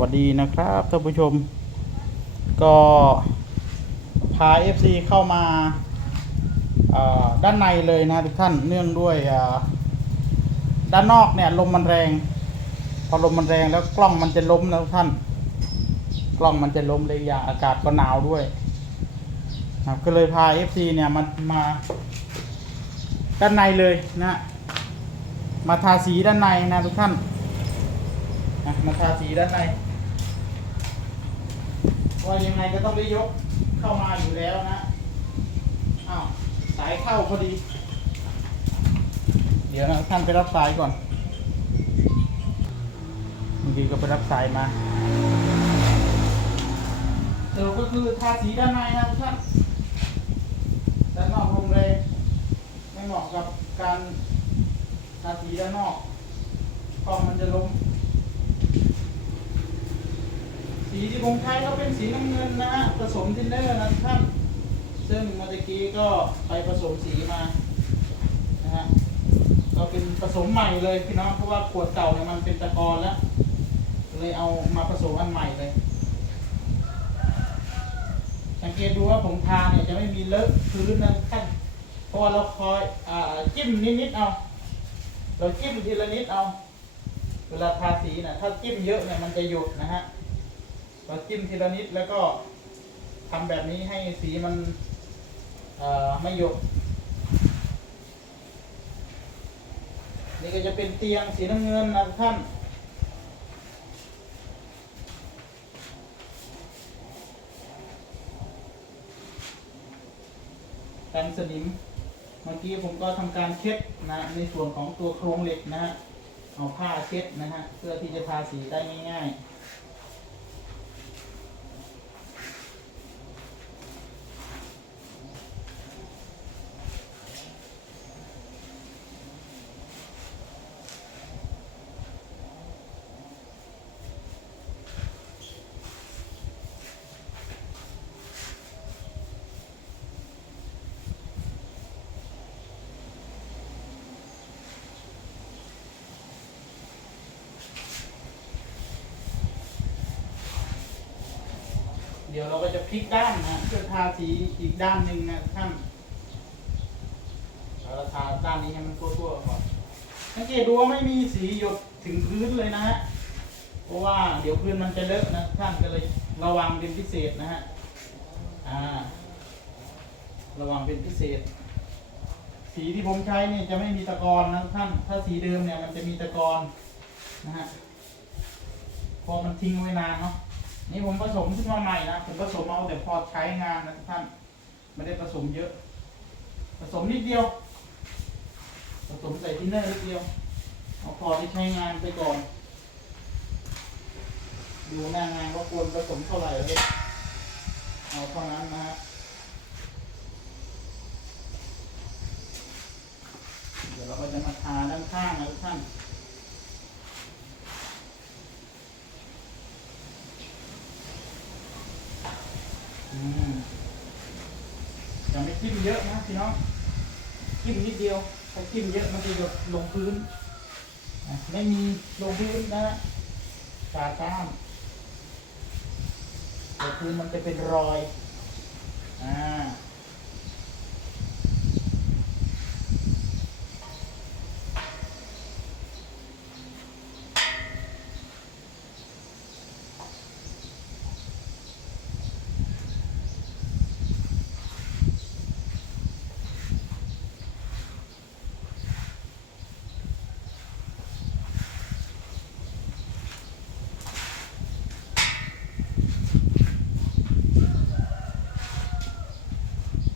วัสดีนะครับท่านผู้ชม ก็พา FC เข้ามาด้านในเลยนะทุกท่านเนื่องด้วยด้านนอกเนี่ยลมมันแรง พอลมมันแรงแล้วกล้องมันจะล้มนะทุกท่าน กล้องมันจะล้มเลยอย่างอากาศก็หนาวด้วยนะครับก็เลยพา FC เนี่ยมันมาด้านในเลยนะมาทาสีด้านในนะทุกท่านมาทาสีด้านใน ว่ายังไงก็ต้องได้ยกเข้ามาอยู่แล้วนะอ้าวสายเข้าพอดี เดี๋ยวนะท่านไปรับสายก่อนเมื่อกี้ก็ไปรับสายมาสรุปก็คือทาสีด้านในนะท่านด้านนอกลมแรงไม่เหมาะกับการทาสีด้านนอกกล้องมันจะล้ม สีที่ผมใช้ก็เป็นสีน้ำเงินนะฮะผสมทินเนอร์นะท่านซึ่งเมื่อกี้ก็ไปผสมสีมานะฮะก็เป็นผสมใหม่เลยพี่น้องเพราะว่าขวดเก่าเนี่ยมันเป็นตะกอนแล้ว เลยเอามาผสมอันใหม่เลย สังเกตดูว่าผมทาเนี่ยจะไม่มีเลอะพื้นนะท่านเพราะว่าเราคอยอจิ้มนิดๆเอาเราจิ้มทีละนิดเอา เวลาทาสีนะถ้าจิ้มเยอะเนี่ยมันจะหยุดนะฮะ เราจิ้มทีละนิดแล้วก็ทำแบบนี้ให้สีมันไม่หยดนี่ก็จะเป็นเตียงสีน้ำเงินนะท่าน กันสนิม เมื่อกี้ผมก็ทำการเช็ดนะในส่วนของตัวโครงเหล็กนะฮะ เอาผ้าเช็ดนะฮะ เพื่อที่จะทาสีได้ง่ายๆ เดี๋ยวเราก็จะพลิกด้านนะเพื่อทาสีอีกด้านหนึ่งนะท่านเราทาด้านนี้ให้มันทั่วๆก่อนสังเกตดูว่าไม่มีสีหยดถึงพื้นเลยนะฮะเพราะว่าเดี๋ยวพื้นมันจะเลอะนะท่านก็เลยระวังเป็นพิเศษนะฮะอ่าระวังเป็นพิเศษ สีที่ผมใช้เนี่ยจะไม่มีตะกอนนะท่าน ถ้าสีเดิมเนี่ยมันจะมีตะกอนนะฮะพอมันทิ้งไว้นานเนาะ นี่ผมผสมขึ้นมาใหม่นะผมผสมเอาแต่พอใช้งานนะทุกท่านไม่ได้ผสมเยอะ ผสมนิดเดียว ผสมใส่ทินเนอร์นิดเดียวเอาพอที่ใช้งานไปก่อน ดูหน้างานว่าควรผสมเท่าไหร่เลยเอาเท่านั้นนะฮะเดี๋ยวเราก็จะมาทาด้านข้างนะทุกท่าน อืมอย่าไม่ จิ้มเยอะนะพี่น้องจิ้มนิดเดียวถ้าจิ้มเยอะมันจะหยดลงพื้นไม่มีลงพื้นนะตาก้ามลงพื้นมันจะเป็นรอยอ่า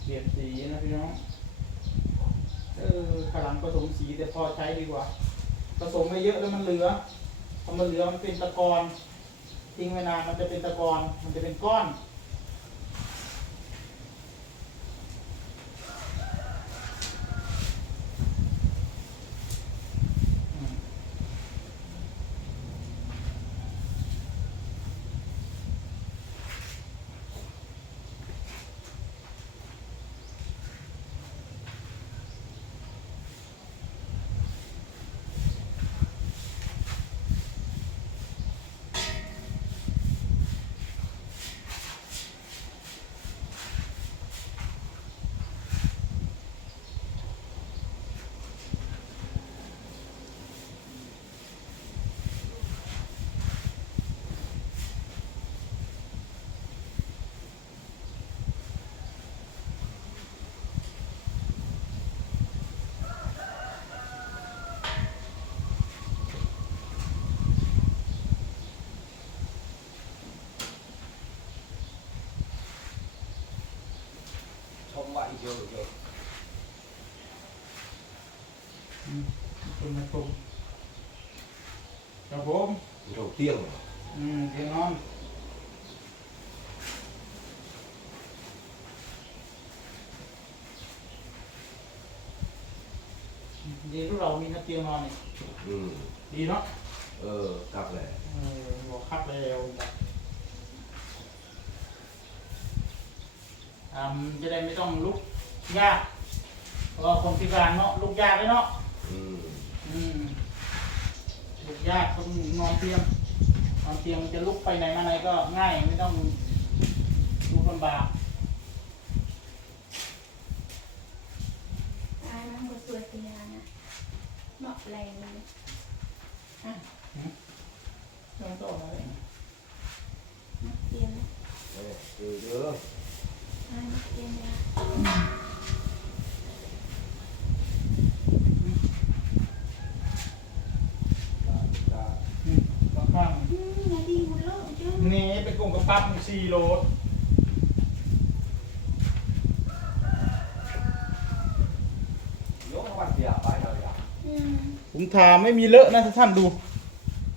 เปลี่ยนสีนะพี่น้อง เออขลังผสมสีแต่พอใช้ดีกว่า ผสมไปเยอะแล้วมันเหลือพอมันเหลือมันเป็นตะกอนทิ้งไว้นานมันจะเป็นตะกอนมันจะเป็นก้อน vô được vô chung ừ, đầu tiên ừ, đi nó kia này. Ừ. đi nó ờ ừ, đều. À, cho nên mới trong lúc ยงนอนนี่อืมดีเนาะเออกลับแหละเออบอกคัดแล้วอ่ามันจะได้ไม่ต้องลุกยากเพราะว่าคนพิการเนาะลุกยากเลยเนาะอืมอืมลุกยากต้องนอนเตียงนอนเตียงจะลุกไปไหนมาไหนก็ง่ายไม่ต้องลุกลำบากตายนะหมดตัวเตียนะเหมาะแรงเลยต้องต่ออะไรนักเตียนนะเออเออเยอะตายนักเตียนนะตาตา อืมข้าง อืมนาดีหมดแล้วจ้า ๆนี่เป็นกลุ่มกระปั๊บ ซีโรดโยกวันเดียวไปเราอย่างอืมผมถามไม่มีเลอะนะท่านดู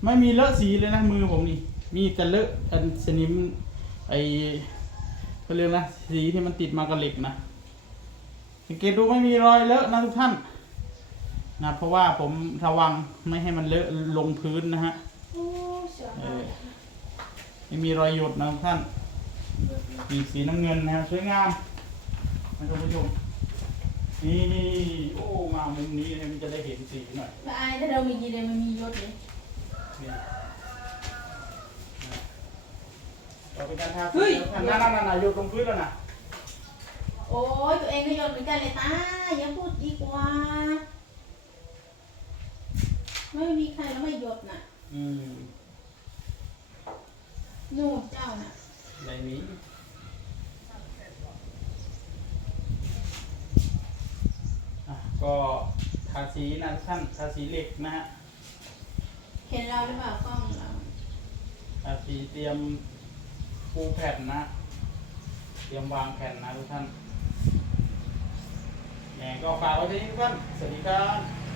ไม่มีเลอะสีเลยนะมือผมนี่มีแต่เลอะอันสนิมไอเขาเรียกนะสีที่มันติดมากับเหล็กนะสังเกตดูไม่มีรอยเลอะนะทุกท่านนะเพราะว่าผมระวังไม่ให้มันเลอะลงพื้นนะฮะ ไม่มีรอยหยดนะทุกท่านมีสีน้ำเงินนะครับสวยงามนะท่านผู้ชมนี่โอ้มามุมนี้เนี่ยมันจะได้เห็นสีหน่อยมาอายถ้าเรามียีเดมันมียศเลยนี่เราเป็นการทาสีแล้วท่านนั่นนั่นนั่นหยดลงพื้นแล้วนะโอ้ยตัวเองก็ยศเหมือนกันเลยตาอย่าพูดดีกว่า ไม่มีใครแล้วไม่ยศน่ะ อืม นู่เจ้าน่ะในนี้อะก็ทาสีนะทุกท่านทาสีเหล็กนะฮะเห็นเราหรือเปล่ากล้องเราทาสีเตรียมปูแผ่นนะ เตรียมวางแผ่นนะทุกท่านแหน่ก็ฝากไว้ที่นี่ทุกท่านสวัสดีครับ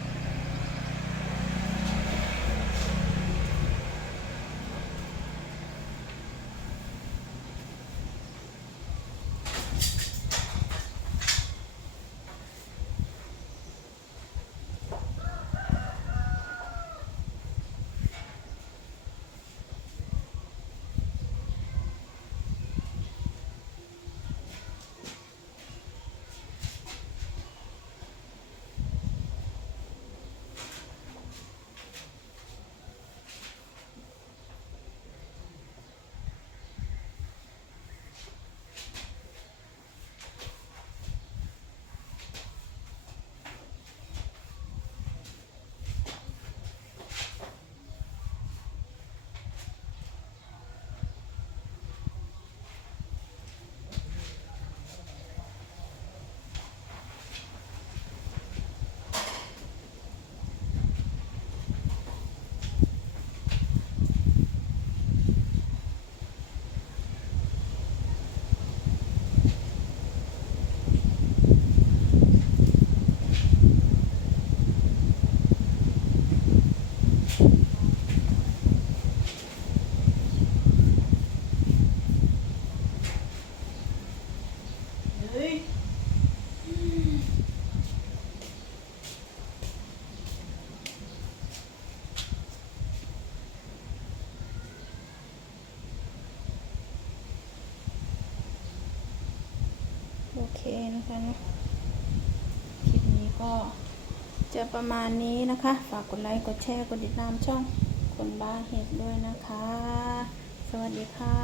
เคนะคะนะคลิปนี้ก็จะประมาณนี้นะคะ ฝากกดไลค์ กดแชร์ กดติดตามช่องคนบ้าเห็ดด้วยนะคะ สวัสดีค่ะ